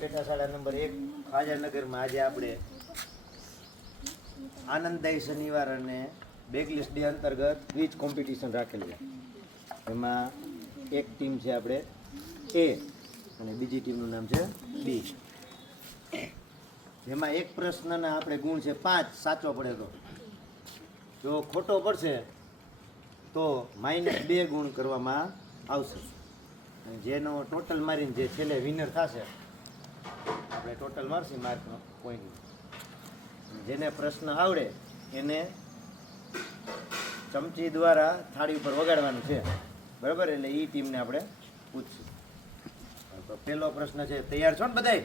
પેટા શાળા નંબર 1 ખાજાનગરમાં આજે આપણે આનંદદાયી શનિવાર અને બેકલિસ્ટ ડે અંતર્ગત ક્વિઝ કોમ્પિટિશન રાખેલ છે. એમાં એક ટીમ છે આપણે એ અને બીજી ટીમનું નામ છે બી. જેમાં એક પ્રશ્નના આપણે ગુણ છે 5, સાચો પડે તો. જો ખોટો પડશે તો -2 ગુણ કરવામાં આવશે. અને જેનો ટોટલ મારીને જે છેલ્લે વિનર થશે આપણે ટોટલ મારશી માર્કનો પોઈન્ટ. જેને પ્રશ્ન આવડે એને ચમચી દ્વારા થાળી ઉપર વગાડવાનું છે, બરાબર? એટલે એ ટીમને આપણે પૂછશું. તો પહેલો પ્રશ્ન છે, તૈયાર છો ને બધાય?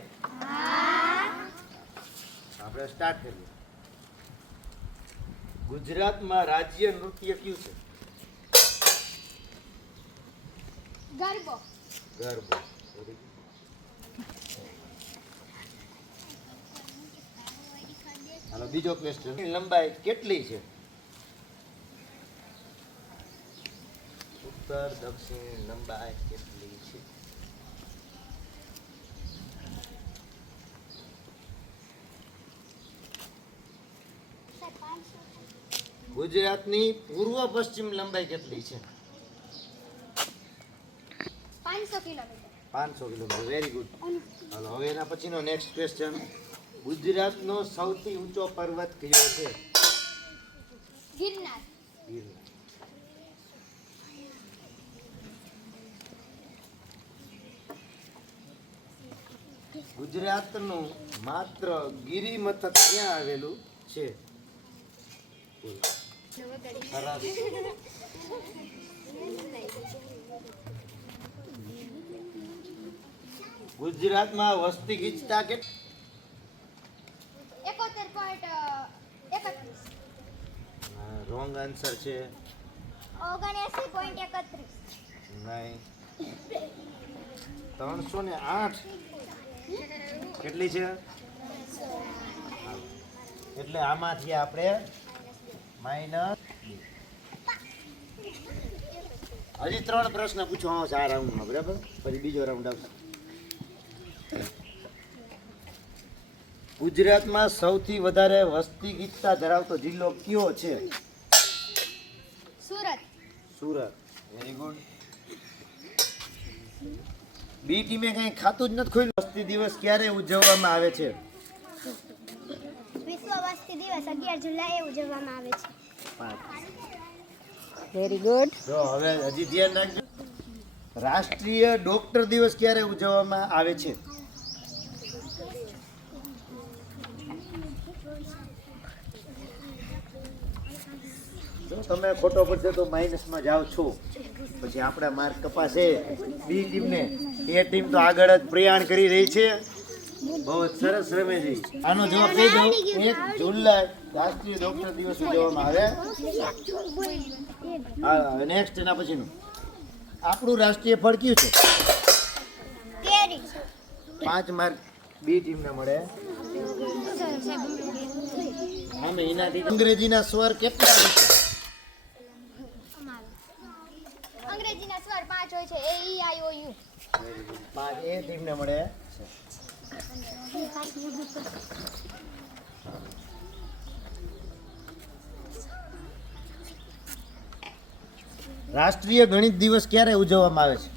આપણે સ્ટાર્ટ કરીએ. ગુજરાતમાં રાજ્ય નૃત્ય કયું છે? ગરબો. ગરબો. હાલો બીજો ક્વેશ્ચન, લંબાઈ કેટલી છે? ઉત્તર દક્ષિણ લંબાઈ કેટલી છે? ગુજરાતની પૂર્વ પશ્ચિમ લંબાઈ કેટલી છે? 500 કિલોમીટર. 500 કિલોમીટર. Very good. હાલો હવે એના પછીનો નેક્સ્ટ ક્વેશ્ચન, ગુજરાતનો સૌથી ઊંચો પર્વત કયો છે? ગિરનાર. ગિરનાર. ગુજરાતનું માત્ર ગિરિમથક ક્યાં આવેલું છે? સરસ. ગુજરાતમાં વસ્તી ગીચતા કે 71.31. રોંગ આન્સર છે. 79.31. નહીં. 308. કેટલી છે? એટલે આમાંથી આપણે માઇનસ. હજી 3 પ્રશ્ન પૂછવા આવશે આ રાઉન્ડમાં, બરાબર? પછી બીજો રાઉન્ડ આવશે. ગુજરાતમાં સૌથી વધારે વસ્તી ગીચતા ધરાવતો જિલ્લો કયો છે? સુરત. સુરત. Very good. બી ટીમે કઈ ખાતું જ નથી ખોલ્યું. વસ્તી દિવસ ક્યારે ઉજવવામાં આવે છે? વિશ્વ વસ્તી દિવસ 11 જુલાઈએ ઉજવવામાં આવે છે. 5. Very good. જો હવે હજી ધ્યાન રાખજો. રાષ્ટ્રીય ડોક્ટર દિવસ ક્યારે ઉજવવામાં આવે છે? જો તમે ખોટો પડશે તો માઇનસમાં જાઓ છો, પછી આપણા માર્ક કપાશે. બી ટીમને, એ ટીમ તો આગળ જ પ્રયાણ કરી રહી છે, બહુ જ સરસ રમે છે. આનો જવાબ કહી દો. 1 જુલાઈ રાષ્ટ્રીય ડોક્ટર દિવસ ઉજવવામાં આવે. હા, નેક્સ્ટ એના પછીનું, આપણું રાષ્ટ્રીય ફળ કયું છે? કેરી. 5 માર્ક બી ટીમને મળે. આમે એનાથી અંગ્રેજીના સ્વર કેટલા છે? અંગ્રેજીના સ્વર 5 હોય છે, એ ઈ આઈ ઓ યુ. 5 એ ટીમને મળે છે. રાષ્ટ્રીય ગણિત દિવસ ક્યારે ઉજવવામાં આવે છે?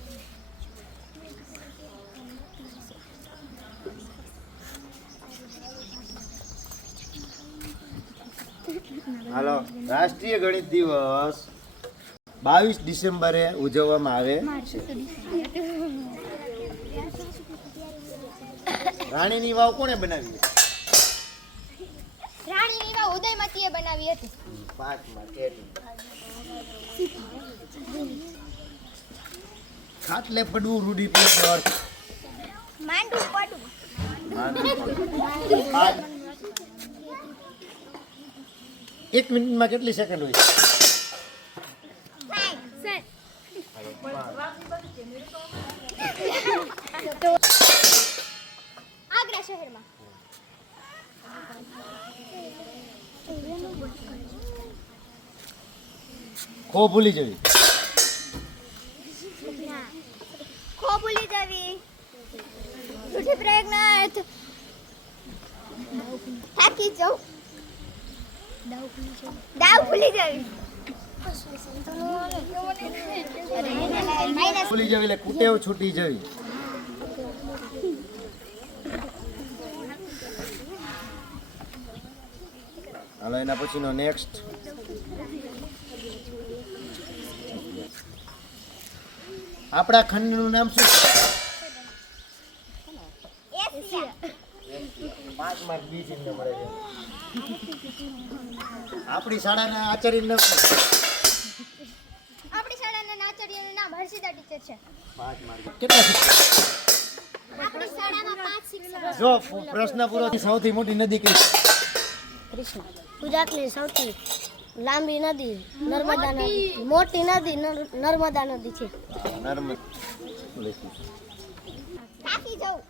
હાલો, રાષ્ટ્રીય ગણિત દિવસ 22 ડિસેમ્બરે ઉજવવામાં આવે છે. રાણીની વાવ કોણે બનાવી? રાણીની વાવ ઉદયમતીએ બનાવી હતી. 5 માર્ક. ખાટલે પડવું રૂઢિપ્રયોગનો અર્થ? માંડવું પડવું. 1 મિનિટમાં કેટલી સેકન્ડ હોય છે? આગ્રા શહેરમાં. ખો ભૂલી જવી. ખો ભૂલી જવી. રૂઢિપ્રયોગનો અર્થ થાકી જવું. દાવ ભૂલી જવી. ભૂલી જવી એટલે કુટેવ છૂટી જવી. હાલો એના પછીનો નેક્સ્ટ. આપણા ખંડનું નામ શું? 5 માર્ક બી ચિહ્ન મળે છે. આપણી શાળાના આચાર્યનું નામ શું? આપણી શાળાના આચાર્યનું નામ હર્ષિતા ટીચર છે. 5 માર્ક. કેટલા શિક્ષક? આપણી શાળામાં 5 શિક્ષક. જો પ્રશ્ન પૂરો. સૌથી મોટી નદી કઈ? કૃષ્ણ. ગુજરાતની સૌથી લાંબી નદી નર્મદા નદી. મોટી નદી નર્મદા નદી છે. નર્મદા. થાકી જવું.